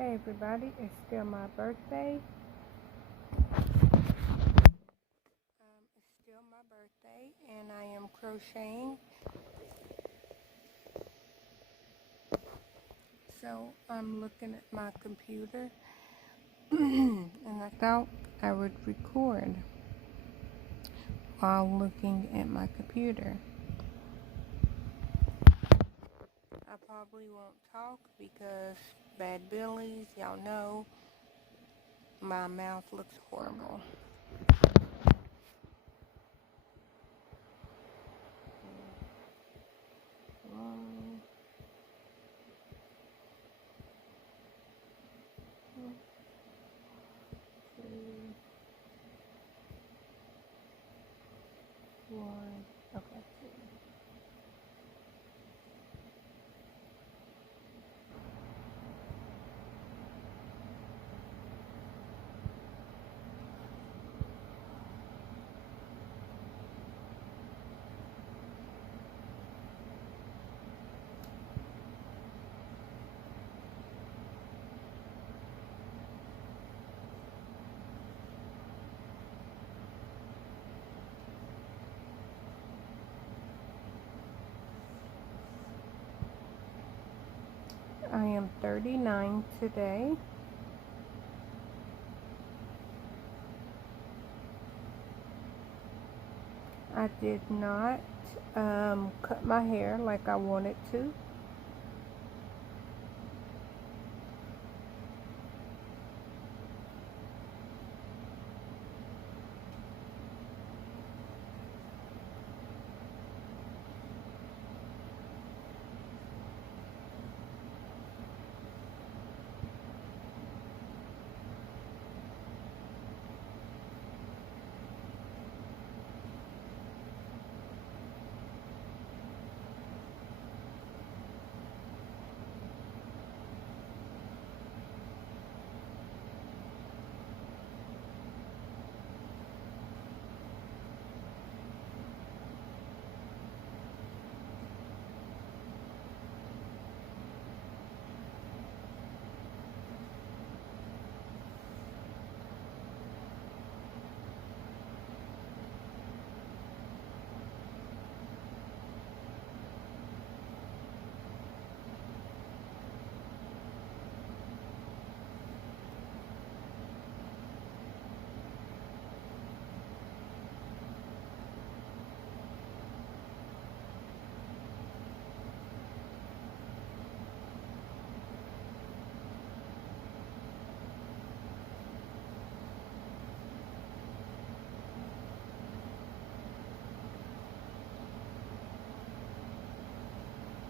Hey everybody, it's still my birthday. It's still my birthday and I am crocheting. So I'm looking at my computer and I thought I would record while looking at my computer. I probably won't talk because bad billies, y'all know, my mouth looks horrible. One, okay, two. I am 39 today. I did not cut my hair like I wanted to.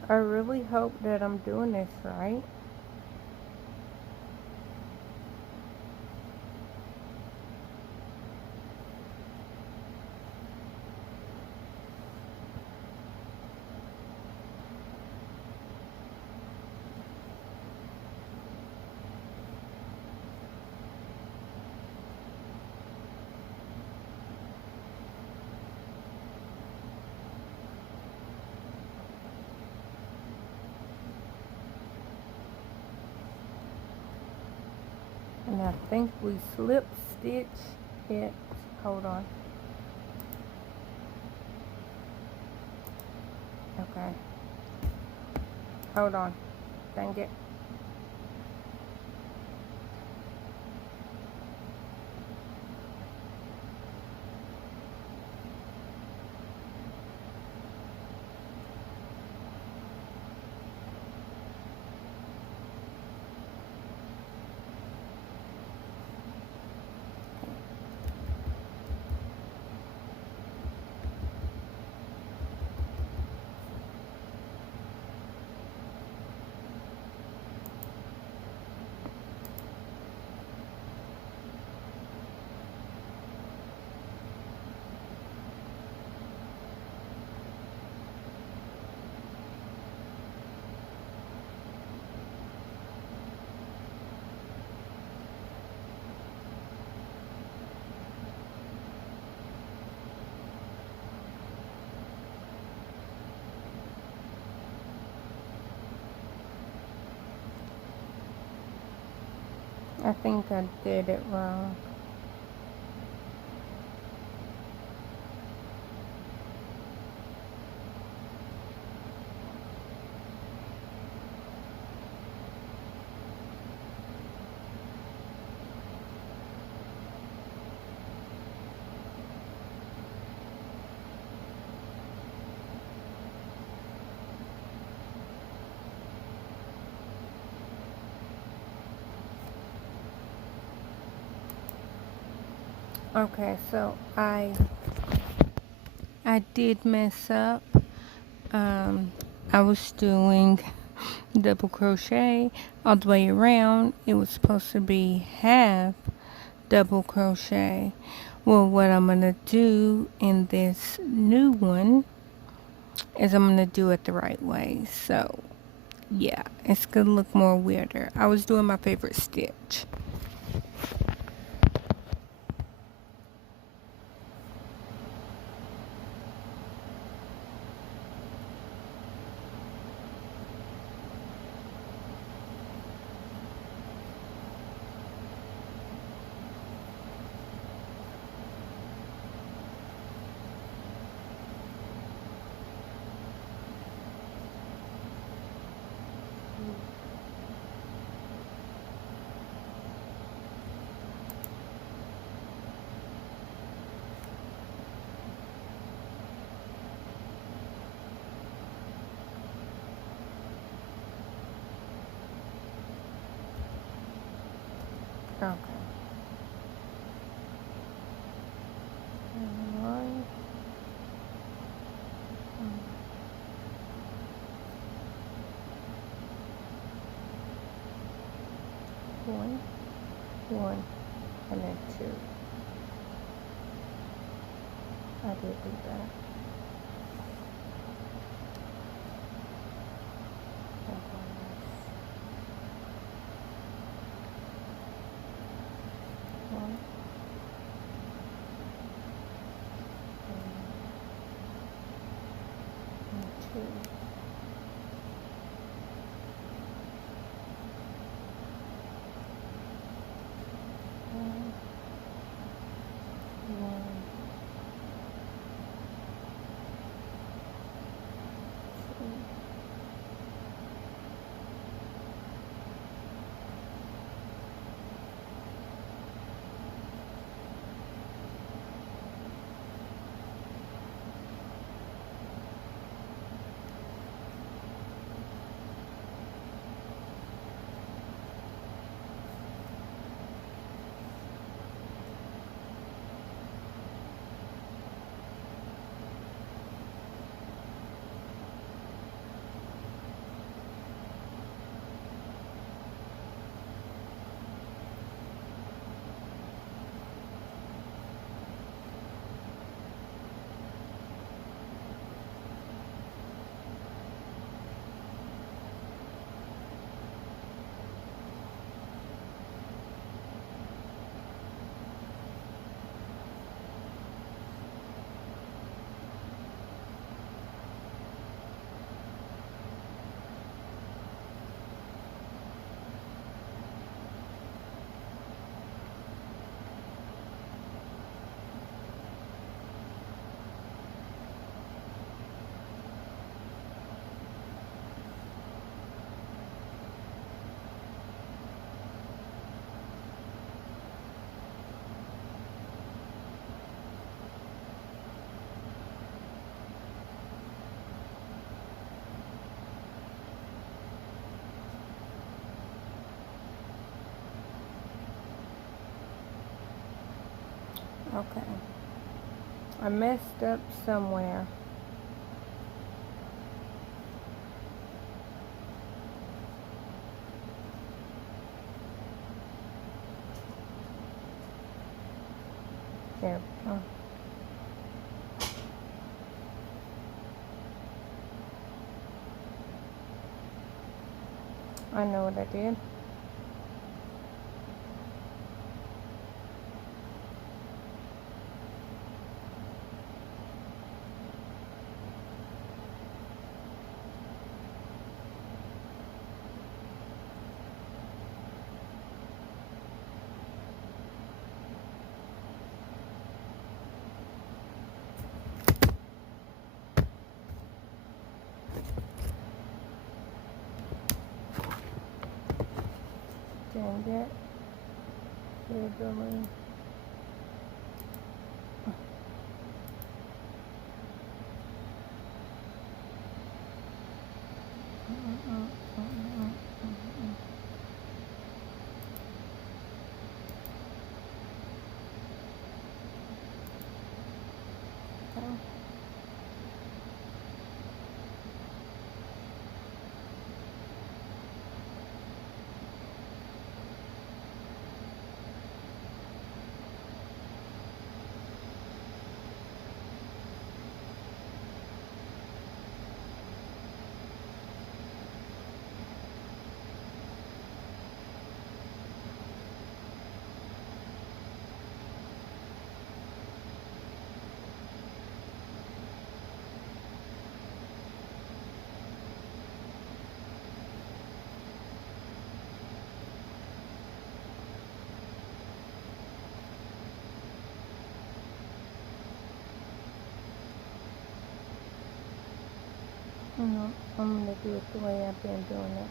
I really hope that I'm doing this right. And I think we slip stitch it. Hold on. Okay. Hold on. Dang it. I think I did it wrong. Okay, so I did mess up. Um, I was doing double crochet all the way around. It was supposed to be half double crochet. Well, what I'm gonna do in this new one is I'm gonna do it the right way. So yeah, it's gonna look more weirder. I was doing my favorite stitch. Okay. One, one, one, and then two. I did do that. One, and two. One, two. Okay. I messed up somewhere. There we go. I know what I did. and get stability. No, I'm gonna do it the way I've been doing it.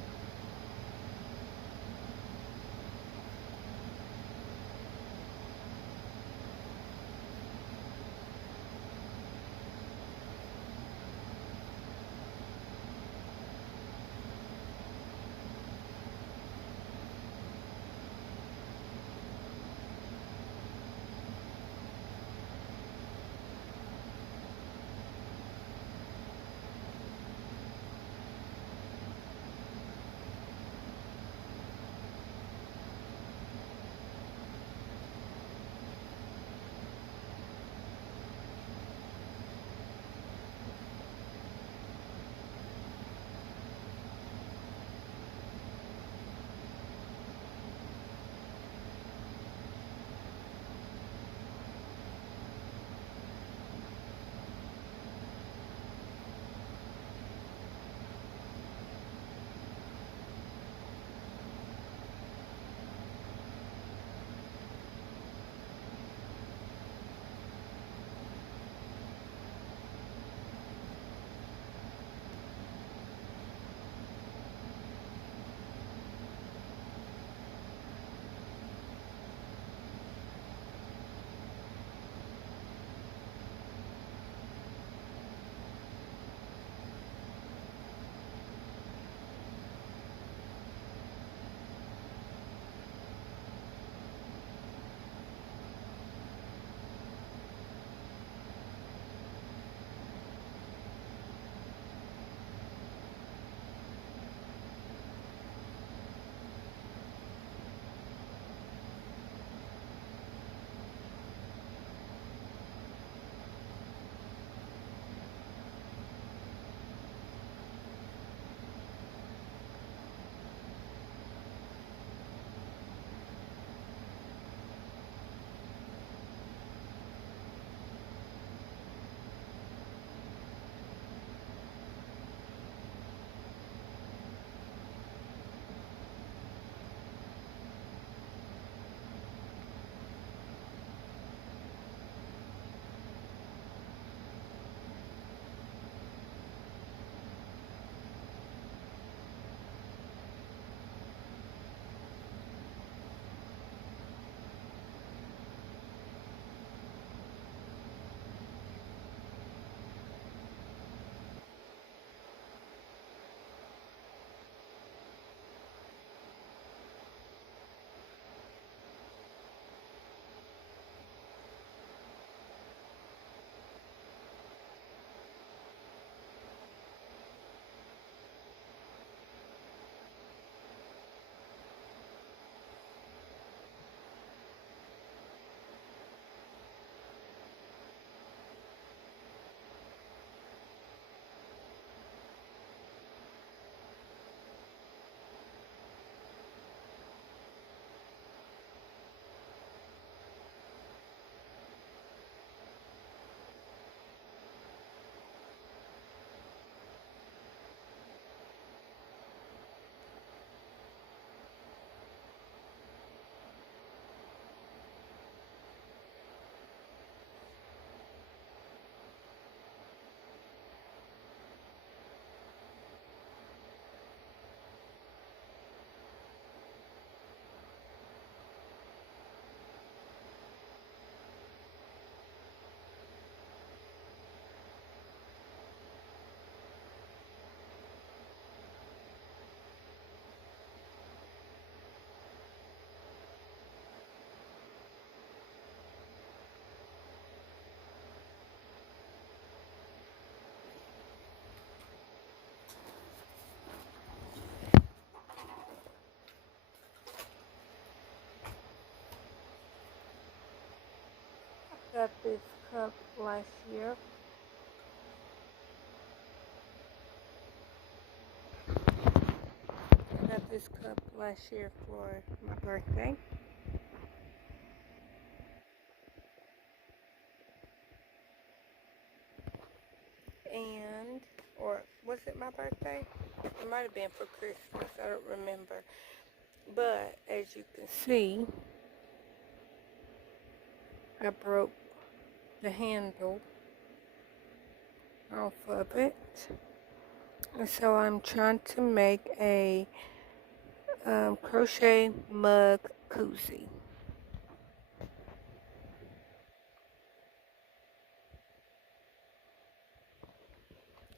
Got this cup last year. I got this cup last year for my birthday. And, or was it my birthday? It might have been for Christmas. I don't remember. But as you can see, I broke the handle off of it. And so I'm trying to make a crochet mug koozie.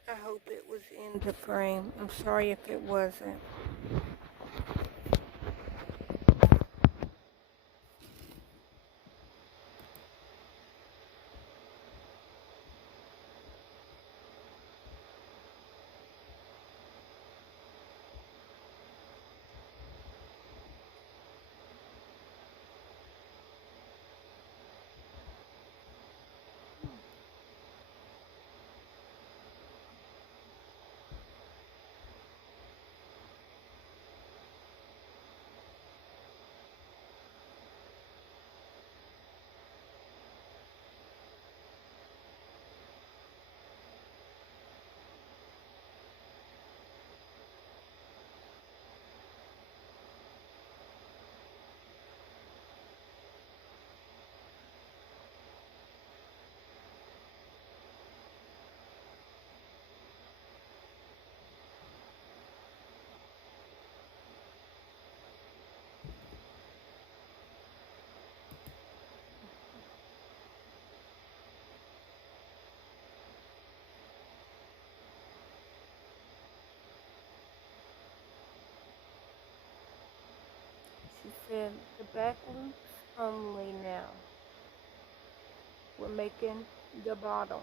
I hope it was in the frame. I'm sorry if it wasn't. She said the back loops only now. We're making the bottom.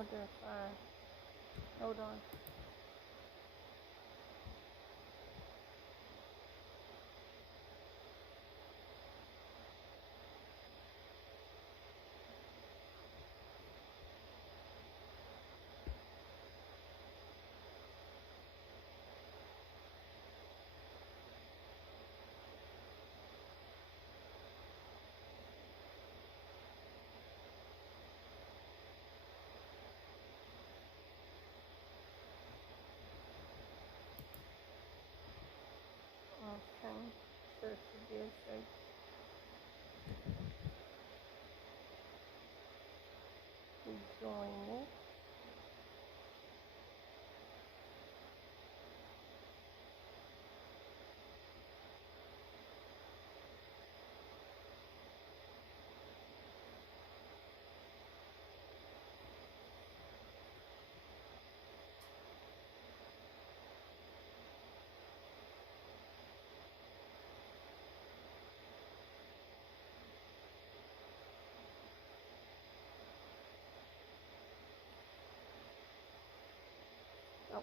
wonder if hold on. Okay, so it should be a shape. Rejoin it. Oh.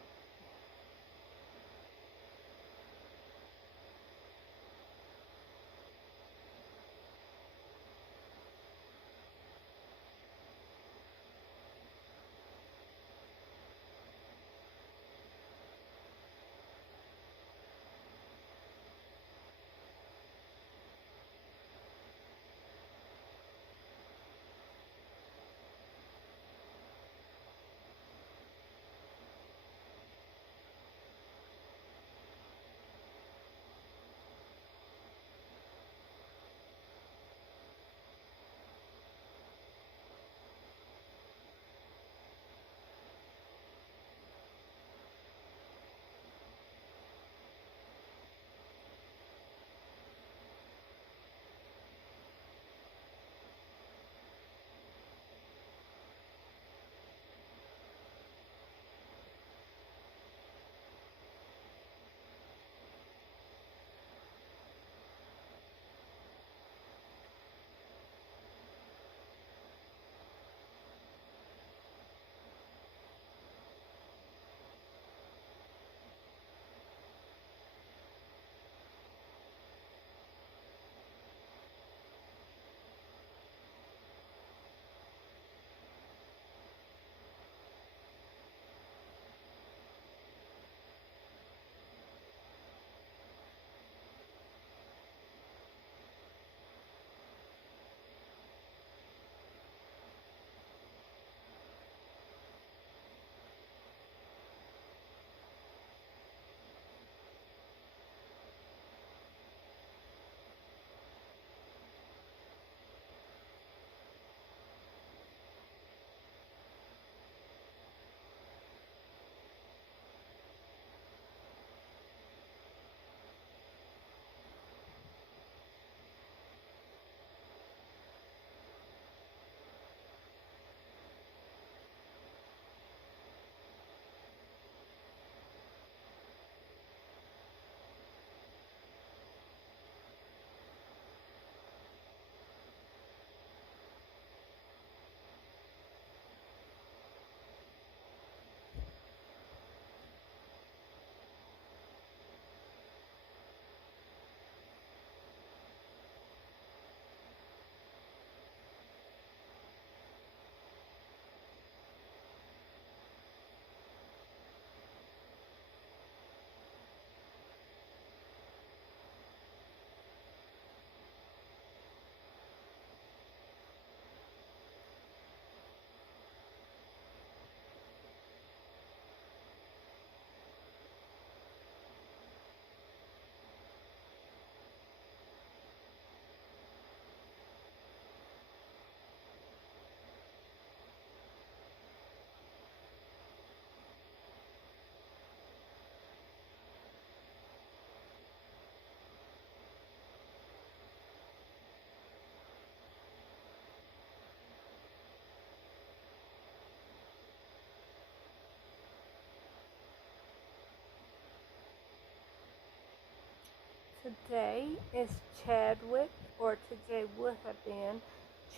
Today is Chadwick, or today would have been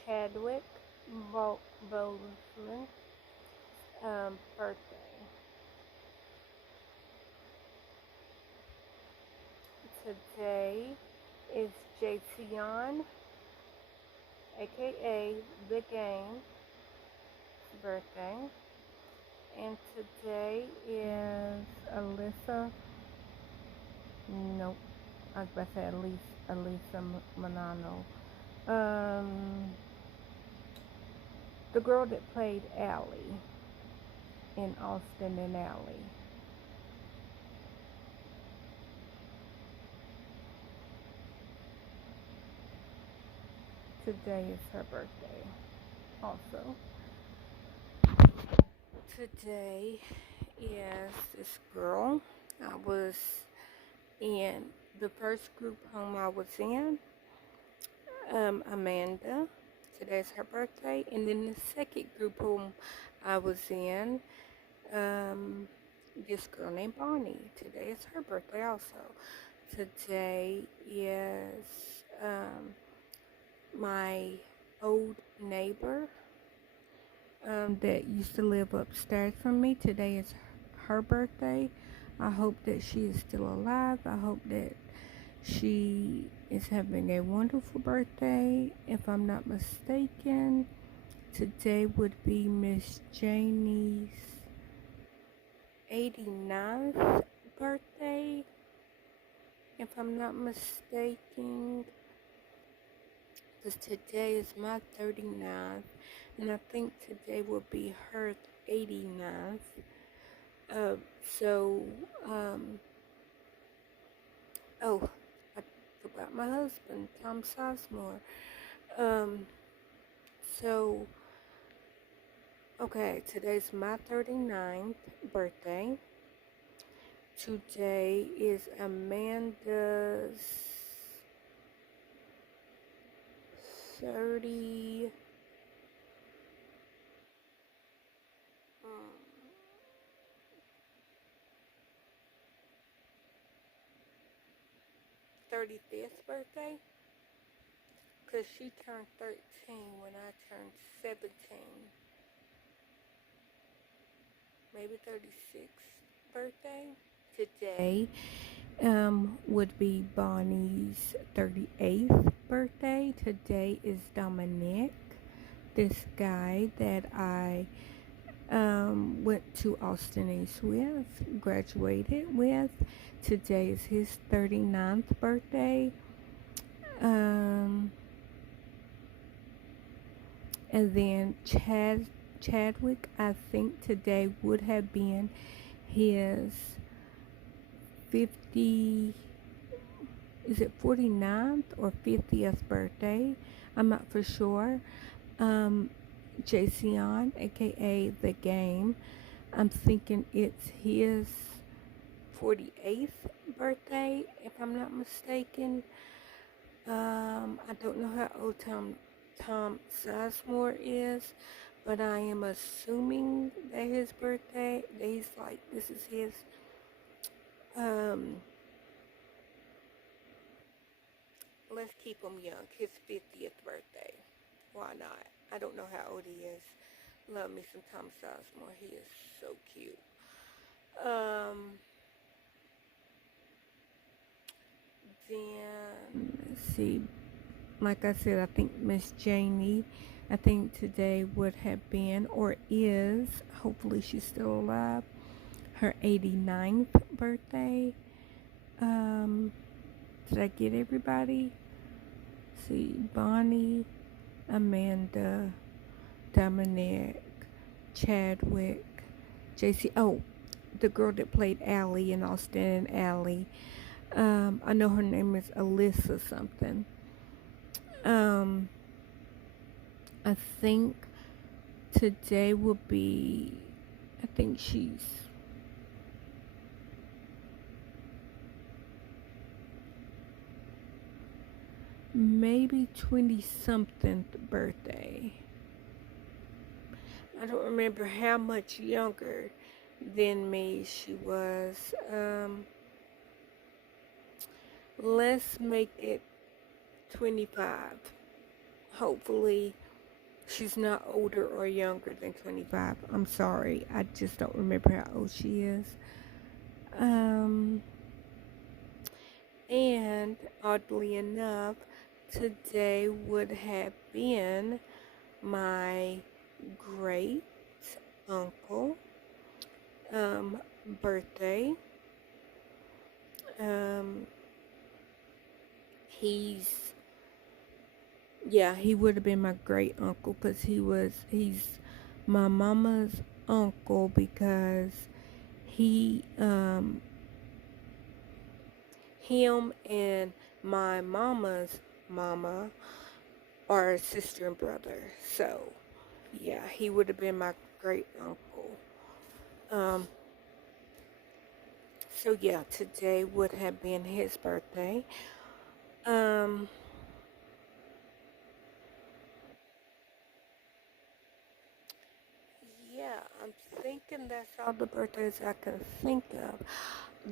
Chadwick Boseman birthday. Today is Jason, aka The Game's birthday. And today is Alyssa. Nope. I was about to say Elisa Manano. Um, the girl that played Allie in Austin and Allie. Today is her birthday. Also, today is this girl. I was in the first group home I was in. Amanda. Today's her birthday. And then the second group home I was in, this girl named Bonnie. Today is her birthday also. Today is my old neighbor that used to live upstairs from me. Today is her birthday. I hope that she is still alive. I hope that she is having a wonderful birthday. If I'm not mistaken, today would be Miss Janie's 89th birthday. If I'm not mistaken, because today is my 39th, and I think today will be her 89th. Oh, I forgot my husband, Tom Sizemore. So, okay, today's my 39th birthday. Today is Amanda's 30. 35th birthday, because she turned 13 when I turned 17. Maybe 36th birthday. Today would be Bonnie's 38th birthday. Today is Dominic, this guy that I went to Austin East with, graduated with. Today is his 39th birthday. And then Chadwick, I think today would have been his 50, is it 49th or 50th birthday? I'm not for sure. Jason, aka The Game, I'm thinking it's his 48th birthday, if I'm not mistaken. I don't know how old Tom Sizemore is, but I am assuming that his birthday, that he's like, this is his, let's keep him young, his 50th birthday. Why not? I don't know how old he is. Love me some Tom Sizemore. He is so cute. Then, let's see. Like I said, I think Miss Janie, I think today would have been, or is, hopefully she's still alive, her 89th birthday. Did I get everybody? Let's see, Bonnie, Amanda, Dominic, Chadwick, JC. Oh, the girl that played Allie in Austin and Allie. I know her name is Alyssa something. I think today will be, I think she's maybe 20 something birthday. I don't remember how much younger than me she was. Let's make it 25. Hopefully She's not older or younger than 25. I'm sorry. I just don't remember how old she is. And oddly enough, today would have been my great uncle birthday. Um, he's he would have been my great uncle because he's my mama's uncle because he him and my mama's mama are sister and brother. So yeah, he would have been my great uncle. So yeah, today would have been his birthday. Yeah, I'm thinking that's all the birthdays I can think of.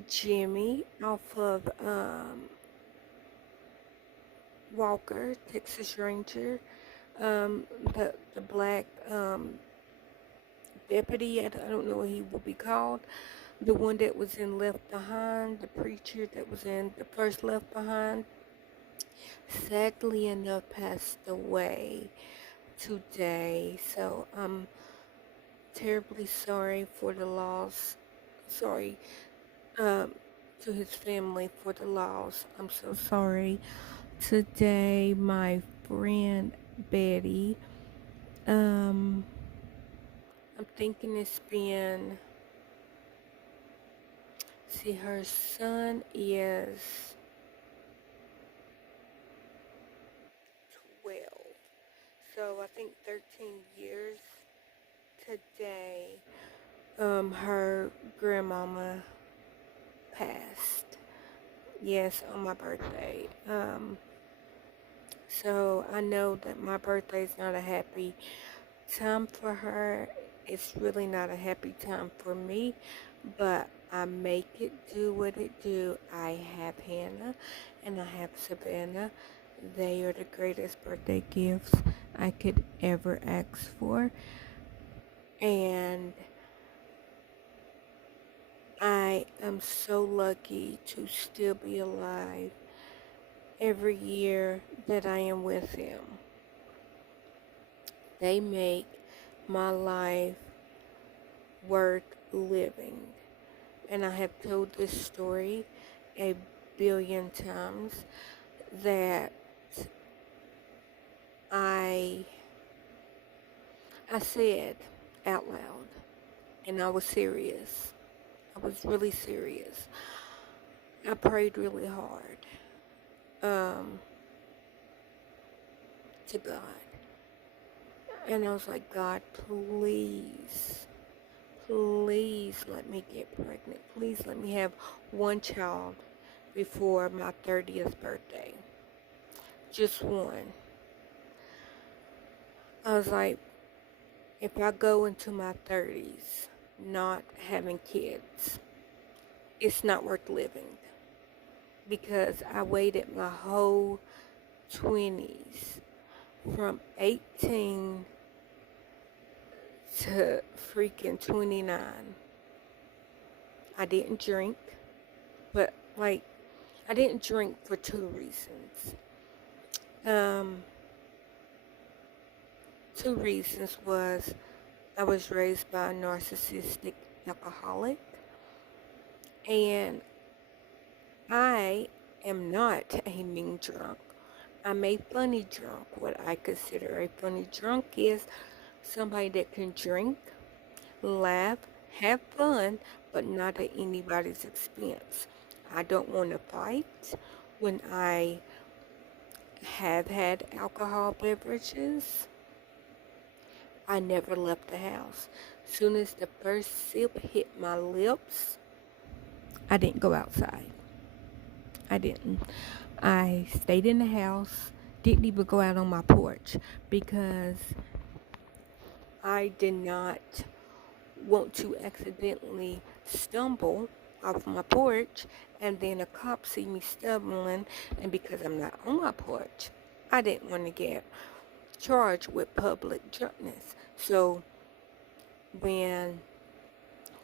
Jimmy off of Walker, Texas Ranger, the black deputy. I don't know what he will be called. The one that was in Left Behind, the preacher that was in the first Left Behind, sadly enough passed away today. So I'm terribly sorry for the loss. Sorry to his family for the loss. I'm so sorry. Today, my friend Betty, I'm thinking it's been, see, her son is 12. So I think 13 years today, her grandmama passed. Yes, on my birthday. So I know that my birthday is not a happy time for her. It's really not a happy time for me, but I make it do what it do. I have Hannah and I have Savannah. They are the greatest birthday gifts I could ever ask for. And I am so lucky to still be alive every year that I am with them. They make my life worth living. And I have told this story a billion times that I said out loud, and I was serious. I was really serious. I prayed really hard to God. And I was like, God, please, please let me get pregnant. Please let me have one child before my 30th birthday. Just one. I was like, if I go into my 30s not having kids, it's not worth living. Because I waited my whole 20s from 18 to freaking 29. I didn't drink, but like, I didn't drink for two reasons. Two reasons was I was raised by a narcissistic alcoholic, and I am not a mean drunk. I'm a funny drunk. What I consider a funny drunk is somebody that can drink, laugh, have fun, but not at anybody's expense. I don't want to fight when I have had alcohol beverages. I never left the house. Soon as the first sip hit my lips, I didn't go outside. I didn't. I stayed in the house, didn't even go out on my porch because I did not want to accidentally stumble off my porch and then a cop see me stumbling, and because I'm not on my porch, I didn't want to get charged with public drunkenness. So when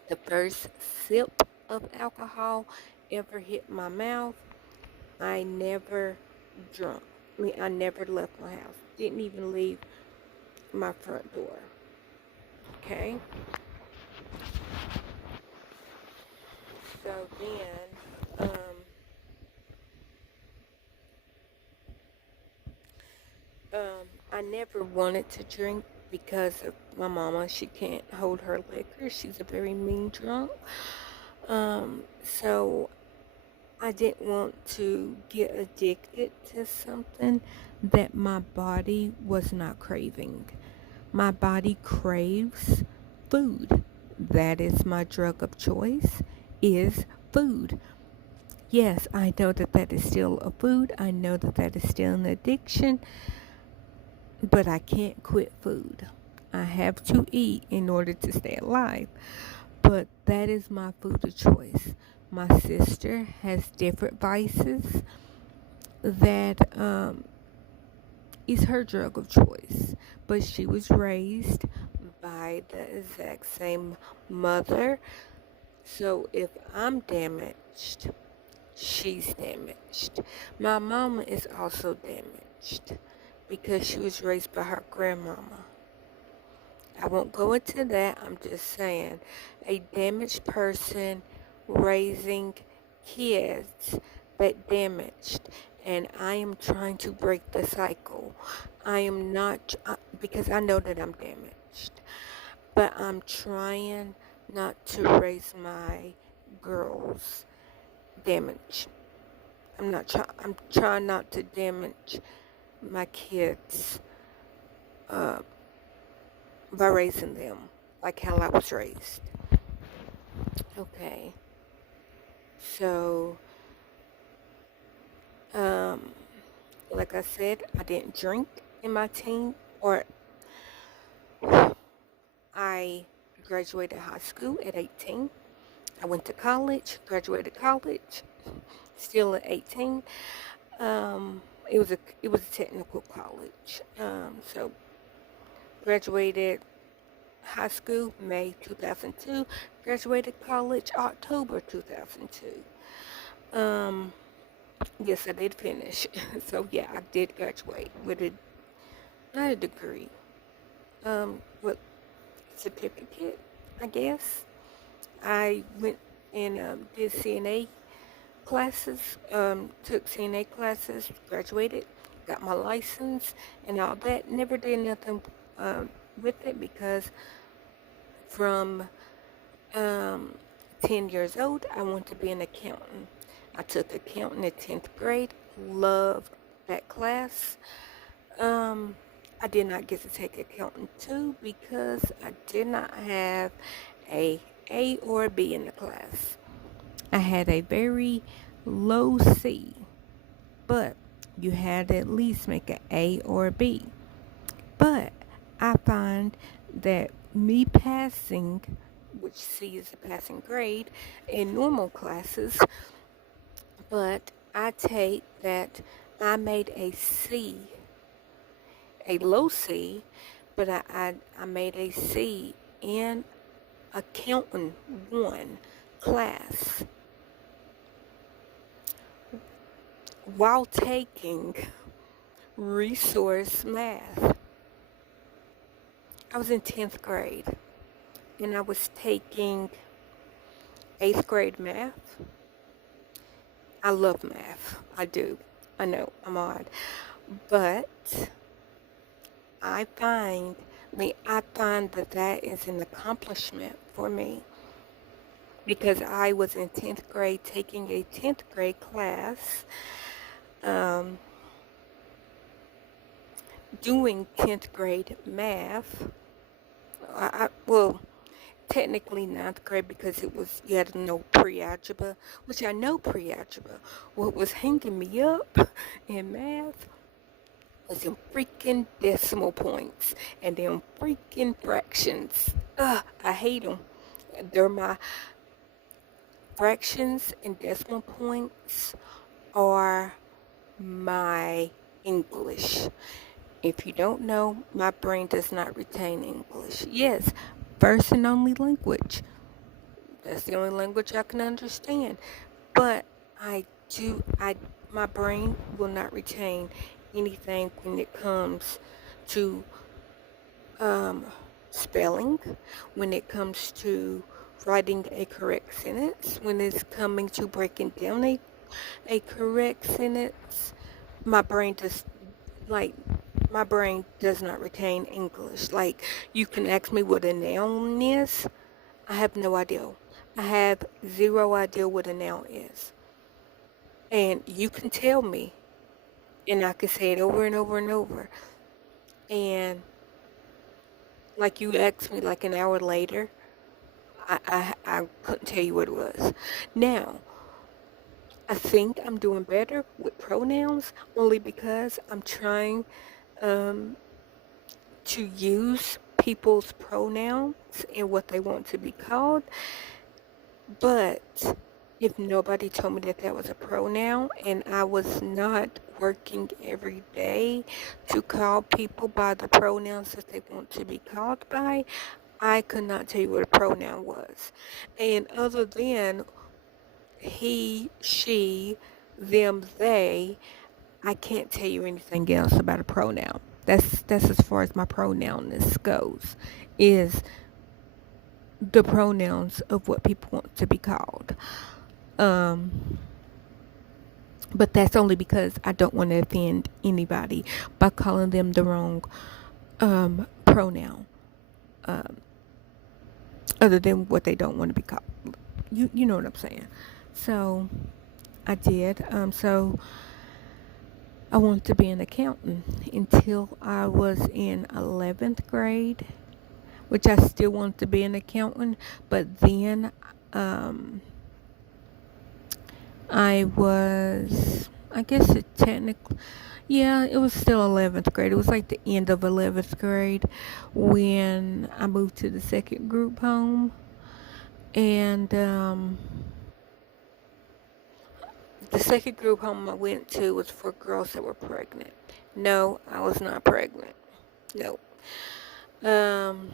the first sip of alcohol ever hit my mouth, I never drunk. I never left my house. Didn't even leave my front door. Okay? So then, I never wanted to drink because of my mama. She can't hold her liquor. She's a very mean drunk. So I didn't want to get addicted to something that my body was not craving. My body craves food. That is my drug of choice, is food. Yes, I know that that is still a food. I know that that is still an addiction, but I can't quit food. I have to eat in order to stay alive, but that is my food of choice. My sister has different vices that is her drug of choice, but she was raised by the exact same mother. So if I'm damaged, she's damaged. My mama is also damaged because she was raised by her grandmama. I won't go into that. I'm just saying a damaged person raising kids that damaged, and I am trying to break the cycle. I am not, because I know that I'm damaged, but I'm trying not to raise my girls damaged. I'm trying not to damage my kids by raising them like how I was raised. Okay. So, like I said, I didn't drink in my teen, or I graduated high school at 18. I went to college, graduated college, still at 18. It was a technical college. So graduated high school May 2002, graduated college October 2002. Yes, I did finish. So yeah, I did graduate with not a degree, with certificate, I guess. I went and did CNA classes, took CNA classes, graduated, got my license and all that. Never did nothing with it because from 10 years old, I wanted to be an accountant. I took accounting in 10th grade, loved that class. I did not get to take accounting 2 because I did not have A or B in the class. I had a very low C, but you had to at least make an A or B. But I find that me passing, which C is a passing grade, in normal classes, but I take that I made a C, a low C, but I made a C in accounting 1 class while taking resource math. I was in 10th grade and I was taking 8th grade math. I love math. I do. I know, I'm odd. But I find that that is an accomplishment for me because I was in 10th grade taking a 10th grade class, doing 10th grade math. Well, technically 9th grade because you had to know pre-algebra, which I know pre-algebra. What was hanging me up in math was them freaking decimal points and them freaking fractions. I hate them. They're my fractions and decimal points are my English. If you don't know, my brain does not retain English. Yes, first and only language. That's the only language I can understand. But I do, my brain will not retain anything when it comes to spelling, when it comes to writing a correct sentence, when it's coming to breaking down a correct sentence. My brain does, like, my brain does not retain English. Like, you can ask me what a noun is. I have no idea. I have zero idea what a noun is. And you can tell me, and I can say it over and over and over. And like you asked me like an hour later, I couldn't tell you what it was. Now, I think I'm doing better with pronouns only because I'm trying um, to use people's pronouns and what they want to be called. But if nobody told me that that was a pronoun and I was not working every day to call people by the pronouns that they want to be called by, I could not tell you what a pronoun was. And other than he, she, them, they, I can't tell you anything else about a pronoun. That's as far as my pronounness goes, is the pronouns of what people want to be called. But that's only because I don't want to offend anybody by calling them the wrong pronoun, other than what they don't want to be called. You know what I'm saying? So I did. So I wanted to be an accountant until I was in 11th grade, which I still wanted to be an accountant, but then I was, I guess it technically, yeah, it was still 11th grade. It was like the end of 11th grade when I moved to the second group home. And the second group home I went to was for girls that were pregnant. No, I was not pregnant. No. Um,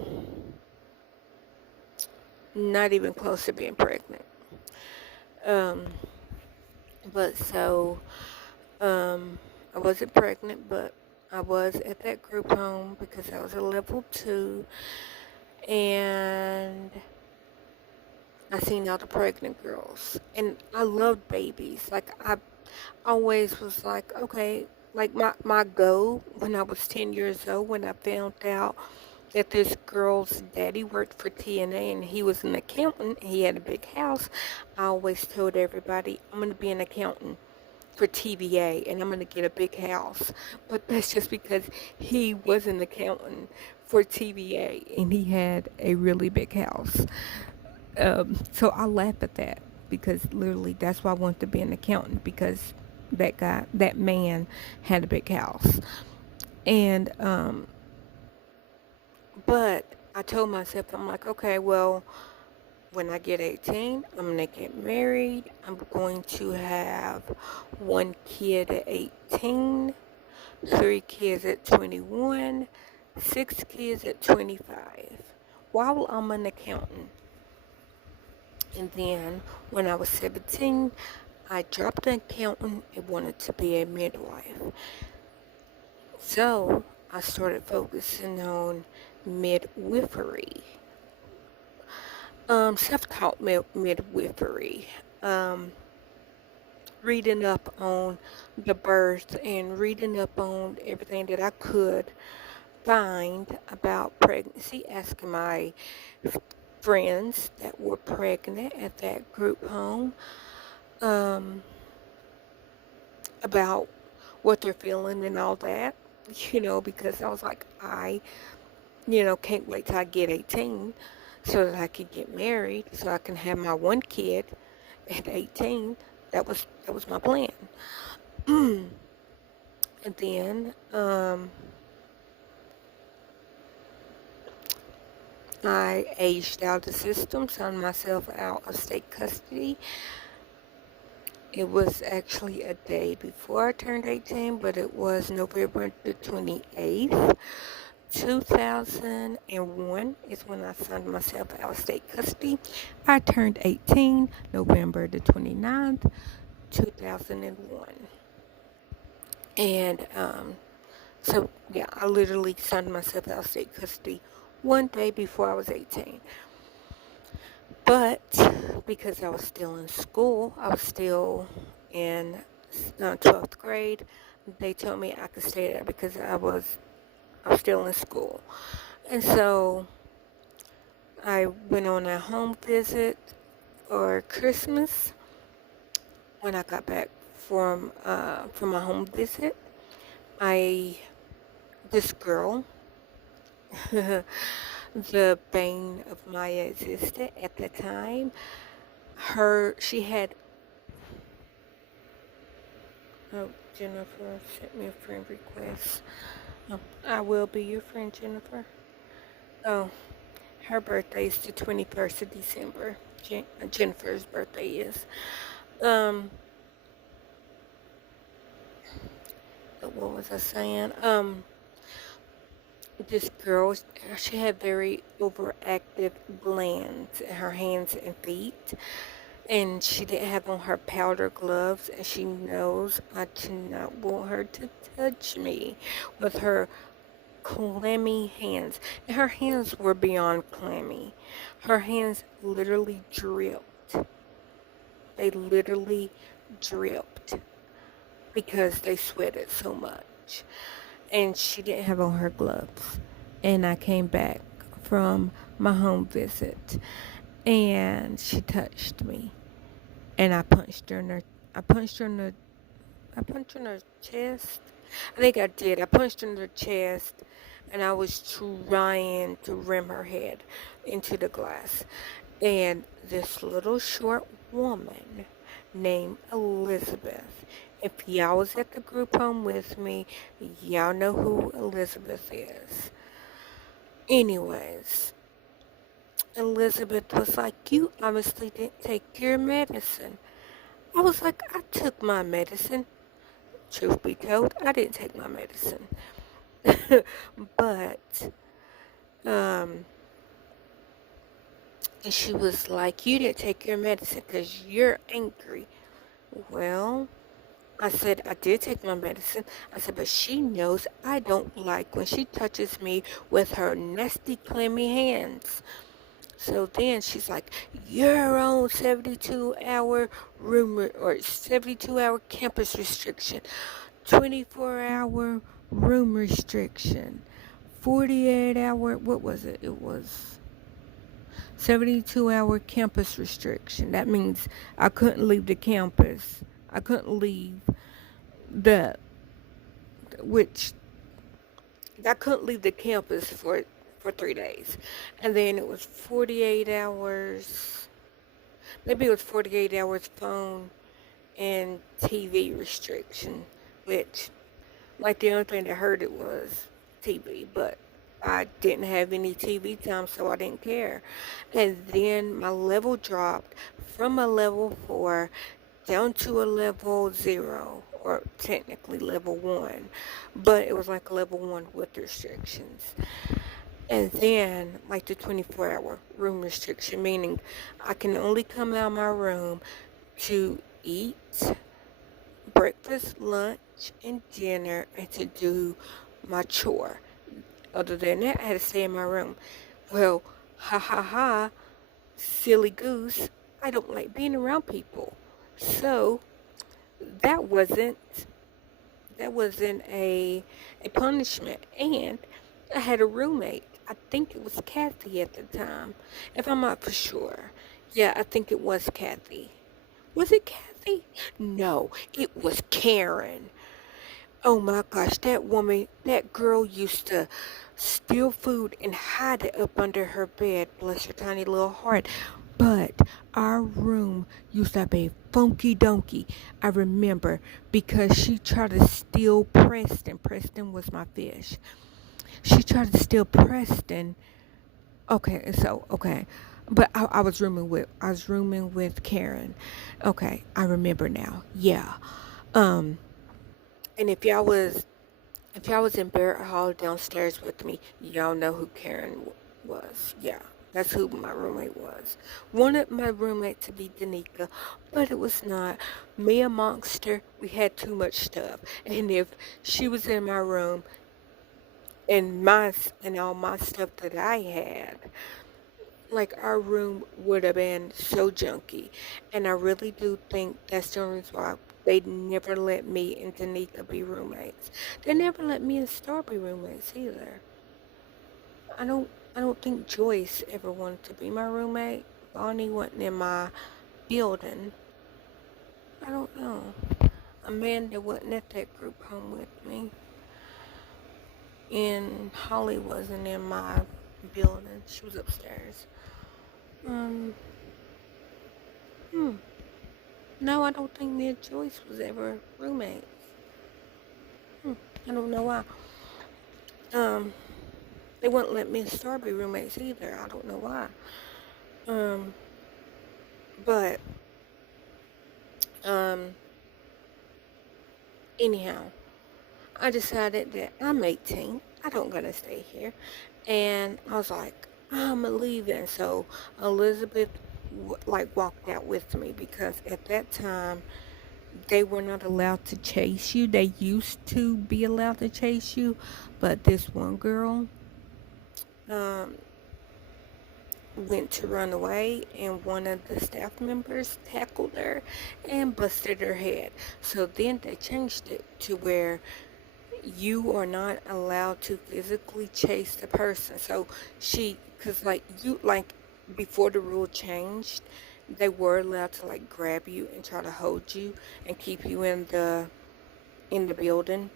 Not even close to being pregnant. But so, I wasn't pregnant, but I was at that group home because I was a level 2, and I seen all the pregnant girls, and I loved babies. Like, I always was like, okay, like my goal when I was 10 years old, when I found out that this girl's daddy worked for TNA and he was an accountant, he had a big house, I always told everybody, I'm going to be an accountant for TVA and I'm going to get a big house. But that's just because he was an accountant for TVA and he had a really big house. So I laugh at that because literally that's why I wanted to be an accountant, because that man had a big house. And, but I told myself, I'm like, okay, well, when I get 18, I'm going to get married. I'm going to have 1 kid at 18, 3 kids at 21, 6 kids at 25, while I'm an accountant. And then when I was 17, I dropped the accountant and wanted to be a midwife. So I started focusing on midwifery, self-taught midwifery, reading up on the birth and reading up on everything that I could find about pregnancy, asking my friends that were pregnant at that group home about what they're feeling and all that, because I was like, can't wait till I get 18 so that I could get married, so I can have my 1 kid at 18. That was my plan. And then I aged out of the system, signed myself out of state custody, It was actually a day before I turned 18, but it was November the 28th, 2001 is when I signed myself out of state custody. I turned 18 November the 29th, 2001. And so, yeah, I literally signed myself out of state custody one day before I was 18. But because I was still in school, I was still in 12th grade, they told me I could stay there because I was still in school. And so I went on a home visit for Christmas. When I got back from my home visit, this girl, the bane of my existence at the time, she had, oh, Jennifer sent me a friend request. Oh, I will be your friend, Jennifer. Oh, her birthday is the 21st of December. Jennifer's birthday is. What was I saying? This girl, she had very overactive glands in her hands and feet, and she didn't have on her powder gloves, and she knows I do not want her to touch me with her clammy hands. And her hands were beyond clammy. Her hands literally dripped. They literally dripped because they sweated so much. And she didn't have on her gloves. And I came back from my home visit, and she touched me, and I punched her in her chest. I think I did. I punched her in her chest, and I was trying to ram her head into the glass. And this little short woman named Elizabeth, if y'all was at the group home with me, y'all know who Elizabeth is. Anyways, Elizabeth was like, "You obviously didn't take your medicine." I was like, "I took my medicine." Truth be told, I didn't take my medicine. But, and she was like, "You didn't take your medicine because you're angry." Well, I said, "I did take my medicine." I said, "But she knows I don't like when she touches me with her nasty, clammy hands." So then she's like, "You're on 72-hour or 72-hour campus restriction, 24-hour room restriction, 48-hour, what was it? It was 72-hour campus restriction. That means I couldn't leave the campus. I couldn't leave the, which, I couldn't leave the campus for 3 days. And then it was 48 hours, maybe it was 48 hours phone and TV restriction, which, like, the only thing that hurt it was TV, but I didn't have any TV time, so I didn't care. And then my level dropped from a level 4 down to a level 0, or technically level 1, but it was like a level 1 with restrictions. And then, like, the 24-hour room restriction, meaning I can only come out of my room to eat breakfast, lunch, and dinner, and to do my chore. Other than that, I had to stay in my room. Well, ha ha ha, silly goose, I don't like being around people. So that wasn't a punishment. And I had a roommate. I think it was Kathy at the time, if I'm not for sure. Yeah, I think it was Kathy. Was it Kathy? No, it was Karen. Oh my gosh, that woman, that girl used to steal food and hide it up under her bed, bless her tiny little heart. But our room used to be funky donkey, I remember, because she tried to steal Preston. Preston was my fish. She tried to steal Preston. Okay. But I was rooming with Karen. Okay, I remember now. Yeah. Um, and if y'all was in Barrett Hall downstairs with me, y'all know who Karen was. Yeah, that's who my roommate was. Wanted my roommate to be Danica, but it was not. Me a monster. We had too much stuff, and if she was in my room and all my stuff that I had, like our room would have been so junky. And I really do think that's the reason why they never let me and Danica be roommates. They never let me and Star be roommates either. I don't I don't think Joyce ever wanted to be my roommate. Bonnie wasn't in my building. I don't know. Amanda wasn't at that group home with me. And Holly wasn't in my building. She was upstairs. Um, hmm. No, I don't think me and Joyce was ever roommates. I don't know why. Um, they wouldn't let me and Star be roommates either. I don't know why. Um, but um, anyhow, I decided that I'm 18. I don't gotta stay here, and I was like, I'm leaving. So Elizabeth like walked out with me because at that time they were not allowed to chase you. They used to be allowed to chase you, but this one girl um, went to run away, and one of the staff members tackled her and busted her head. So then they changed it to where you are not allowed to physically chase the person. So because like you, like before the rule changed, they were allowed to like grab you and try to hold you and keep you in the building.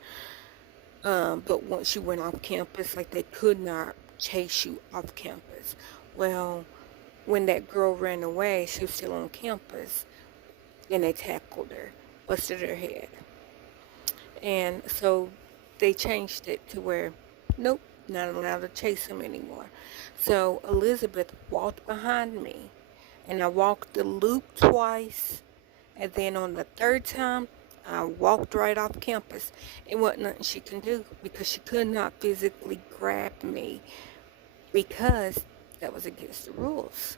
But once you went off campus, like they could not chase you off campus. Well, when that girl ran away, she was still on campus, and they tackled her, busted her head. And so they changed it to where, nope, not allowed to chase him anymore. So Elizabeth walked behind me, and I walked the loop twice, and then on the third time, I walked right off campus. It wasn't nothing she can do because she could not physically grab me because that was against the rules.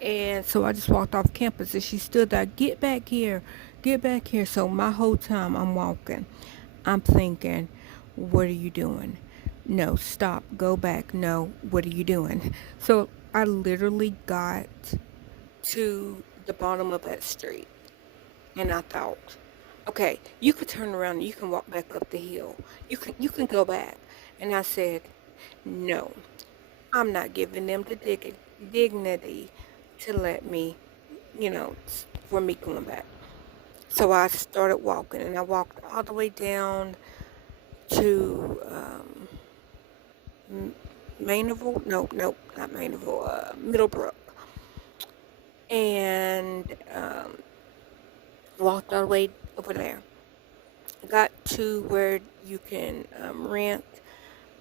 And so I just walked off campus and she stood there, get back here, get back here. So my whole time I'm walking, I'm thinking, what are you doing? No, stop, go back. No, what are you doing? So I literally got to the bottom of that street and I thought, okay, you could turn around and you can walk back up the hill. You can go back. And I said, no, I'm not giving them the dignity to let me, for me going back. So I started walking, and I walked all the way down to Maineville. Nope, not Maineville. Middlebrook, and walked all the way over there. Got to where you can rent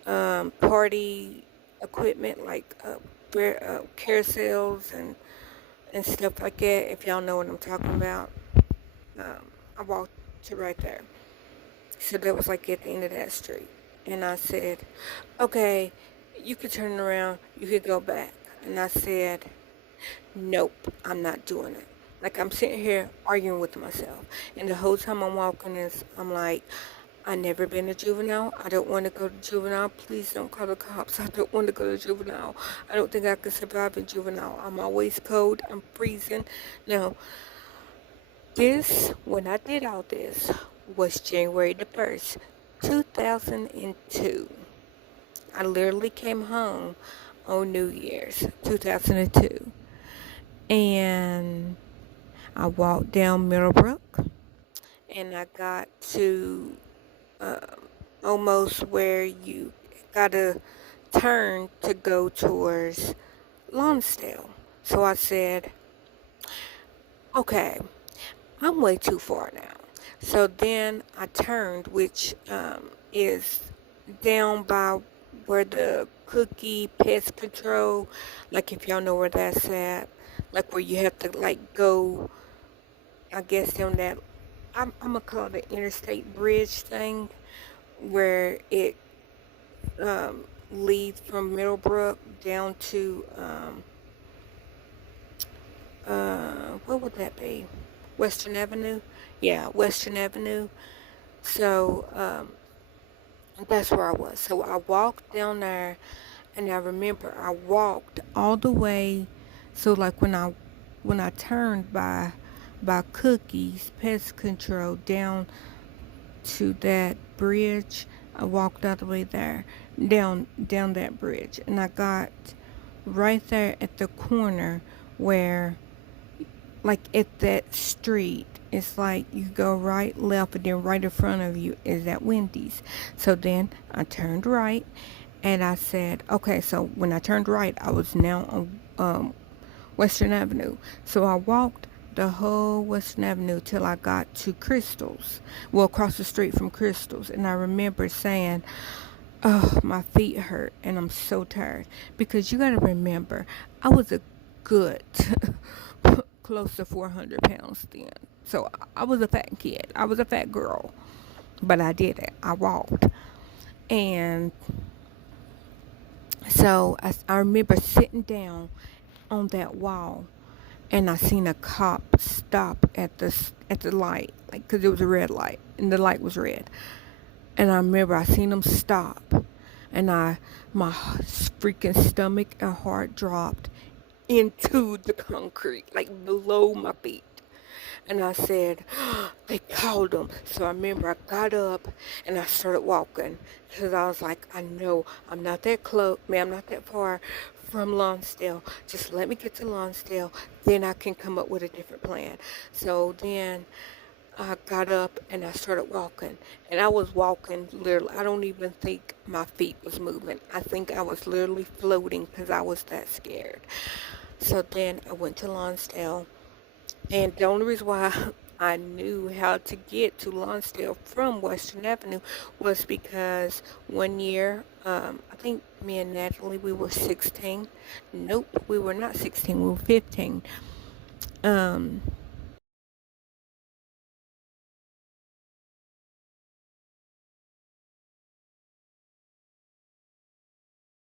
party equipment like carousels and stuff like that. If y'all know what I'm talking about, I walked to right there. So that was like at the end of that street. And I said, okay, you could turn around, you could go back. And I said, nope, I'm not doing it. Like I'm sitting here arguing with myself. And the whole time I'm walking I'm like, I never been a juvenile. I don't want to go to juvenile. Please don't call the cops. I don't want to go to juvenile. I don't think I could survive in juvenile. I'm always cold. I'm freezing. Now, when I did all this, was January the 1st, 2002. I literally came home on New Year's, 2002. And I walked down Middlebrook, and I got to almost where you gotta turn to go towards Lonsdale. So I said, okay, I'm way too far now. So then I turned, which is down by where the cookie pest control, like if y'all know where that's at, like where you have to like go, I guess on that, I'm gonna call it the interstate bridge thing, where it leads from Middlebrook down to what would that be? Western Avenue? Yeah, Western Avenue. So that's where I was. So I walked down there, and I remember I walked all the way. So like when I turned by Cookies Pest Control down to that bridge, I walked all the way there, down that bridge, and I got right there at the corner where, like at that street, it's like you go right, left, and then right in front of you is that Wendy's. So then I turned right, and I said, okay. So when I turned right, I was now on Western Avenue. So I walked the whole Western Avenue till I got to Crystal's. Well, across the street from Crystal's, and I remember saying, "Oh, my feet hurt, and I'm so tired." Because you got to remember, I was a good close to 400 pounds then. So I was a fat kid. I was a fat girl. But I did it. I walked. And so I remember sitting down on that wall, and I seen a cop stop at the light, like, because it was a red light and the light was red. And I remember I seen him stop, and my freaking stomach and heart dropped into the concrete, like below my feet. And I said, they called him. So I remember I got up and I started walking, because I was like, I know I'm not that close, man, I'm not that far from Lonsdale. Just let me get to Lonsdale, then I can come up with a different plan. So then I got up and I started walking, and I was walking literally, I don't even think my feet was moving. I think I was literally floating because I was that scared. So then I went to Lonsdale, and the only reason why I knew how to get to Lonsdale from Western Avenue was because one year, I think me and Natalie, we were 16. Nope, we were not 16, we were 15.